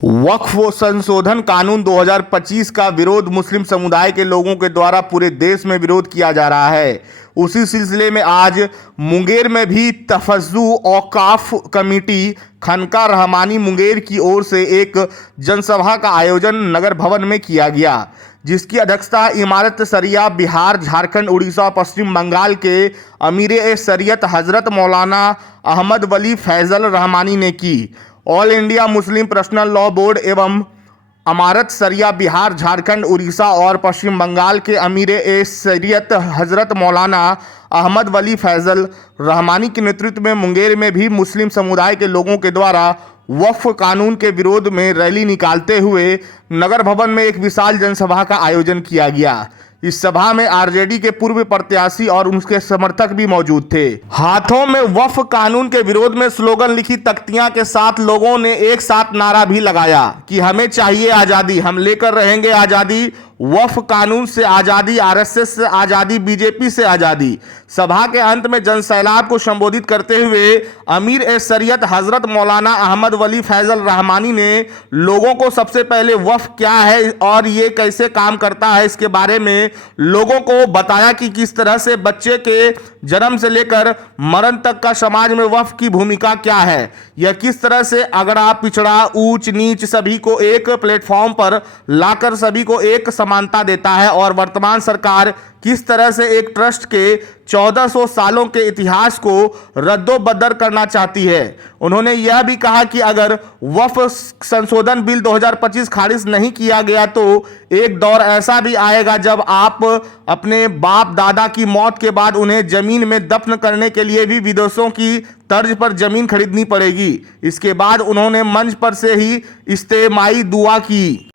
वक्फ संशोधन कानून 2025 का विरोध मुस्लिम समुदाय के लोगों के द्वारा पूरे देश में विरोध किया जा रहा है। उसी सिलसिले में आज मुंगेर में भी तफज्जु औकाफ कमेटी खनका रहमानी मुंगेर की ओर से एक जनसभा का आयोजन नगर भवन में किया गया, जिसकी अध्यक्षता इमारत शरिया बिहार, झारखंड, उड़ीसा और पश्चिम बंगाल के अमीर शरीयत हजरत मौलाना अहमद वली फैजल रहमानी ने की। All India Muslim personal law board एवं अमारत शरिया बिहार, झारखंड, उड़ीसा और पश्चिम बंगाल के अमीर शरीयत हजरत मौलाना अहमद वली फैजल रहमानी के नेतृत्व में मुंगेर में भी मुस्लिम समुदाय के लोगों के द्वारा वक्फ कानून के विरोध में रैली निकालते हुए नगर भवन में एक विशाल जनसभा का आयोजन किया गया। इस सभा में आरजेडी के पूर्व प्रत्याशी और उनके समर्थक भी मौजूद थे। हाथों में वक्फ कानून के विरोध में स्लोगन लिखी तख्तियां के साथ लोगों ने एक साथ नारा भी लगाया कि हमें चाहिए आज़ादी, हम लेकर रहेंगे आज़ादी, वक्फ कानून से आज़ादी, आरएसएस से आज़ादी, बीजेपी से आज़ादी। सभा के अंत में जनसैलाब को संबोधित करते हुए अमीर शरीयत हजरत मौलाना अहमद वली फैजल रहमानी ने लोगों को सबसे पहले वक्फ क्या है और ये कैसे काम करता है इसके बारे में लोगों को बताया कि किस तरह से बच्चे के जन्म से लेकर मरण तक का समाज में वक्फ की भूमिका क्या है, यह किस तरह से अगड़ा पिछड़ा ऊंच नीच सभी को एक प्लेटफॉर्म पर लाकर सभी को एक समानता देता है और वर्तमान सरकार किस तरह से एक ट्रस्ट के 1400 सालों के इतिहास को रद्दोबद्दर करना चाहती है। उन्होंने यह भी कहा कि अगर वक्फ संशोधन बिल 2025 खारिज नहीं किया गया तो एक दौर ऐसा भी आएगा जब आप अपने बाप दादा की मौत के बाद उन्हें जमीन में दफन करने के लिए भी विदेशों की तर्ज पर जमीन खरीदनी पड़ेगी। इसके बाद उन्होंने मंच पर से ही इस्तेमाई दुआ की।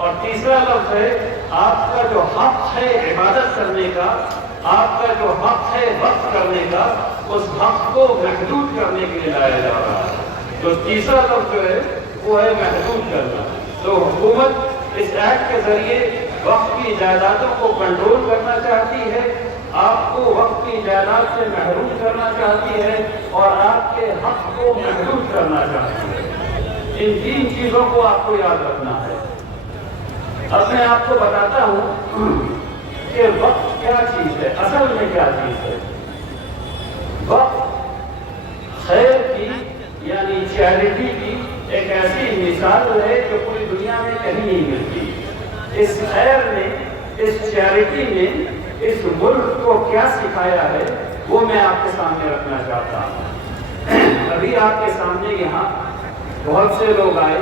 और तीसरा लफ्ज है आपका जो हक है इबादत करने का, आपका जो हक है वक्फ करने का, उस हक को महदूद करने के लिए लाया जा रहा है। तो तीसरा लफ्ज जो है वो है महदूद करना। तो हुकूमत इस एक्ट के जरिए वक्फ की जायदादों को कंट्रोल करना चाहती है, आपको वक्फ की जायदाद से महरूम करना चाहती है और आपके हक को महदूद करना चाहती है। इन तीन चीजों को आपको याद रखना है। अब मैं आपको बताता हूं कि वक्फ क्या चीज है, असल में क्या चीज है। वक्फ खैर की यानी चैरिटी की एक ऐसी मिसाल है जो पूरी दुनिया में कहीं नहीं मिलती। इस खैर ने, इस चैरिटी ने इस मुल्क को क्या सिखाया है वो मैं आपके सामने रखना चाहता हूं। अभी आपके सामने यहाँ बहुत से लोग आए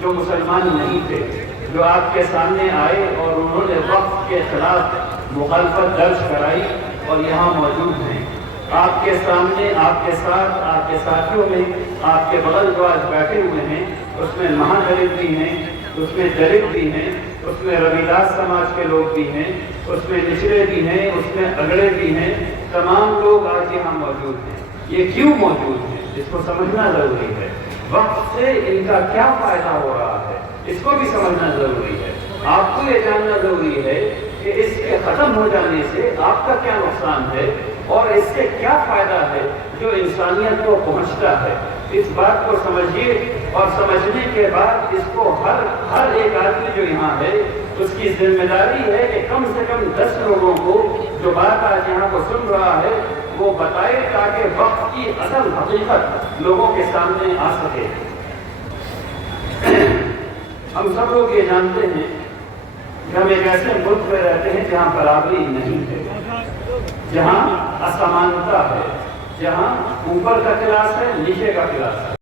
जो मुसलमान नहीं थे, जो आपके सामने आए और उन्होंने वक्फ के खिलाफ मुखालफत दर्ज कराई और यहाँ मौजूद हैं। आपके सामने, आपके साथ, आपके साथियों में, आपके बगल जो आज बैठे हुए हैं उसमें महादलित भी हैं, उसमें दलित भी हैं, उसमें रविदास समाज के लोग भी हैं, उसमें निचले भी हैं, उसमें अगड़े भी हैं। तमाम लोग आज यहाँ मौजूद हैं। ये क्यों मौजूद हैं इसको समझना जरूरी है। वक्फ से इनका क्या फायदा हो रहा है इसको भी समझना जरूरी है। आपको ये जानना जरूरी है कि इसके खत्म हो जाने से आपका क्या नुकसान है और इससे क्या फायदा है जो इंसानियत को पहुंचता है। इस बात को समझिए और समझने के बाद इसको हर एक आदमी जो यहाँ है उसकी जिम्मेदारी है कि कम से कम 10 लोगों को जो बात आज यहाँ को सुन रहा है वो बताए ताकि वक्त की असल हकीकत लोगों के सामने आ सके। हम सब लोग ये जानते हैं कि हम एक ऐसे मुल्क में रहते हैं जहाँ बराबरी नहीं है, जहाँ असमानता है, जहाँ ऊपर का क्लास है नीचे का क्लास है।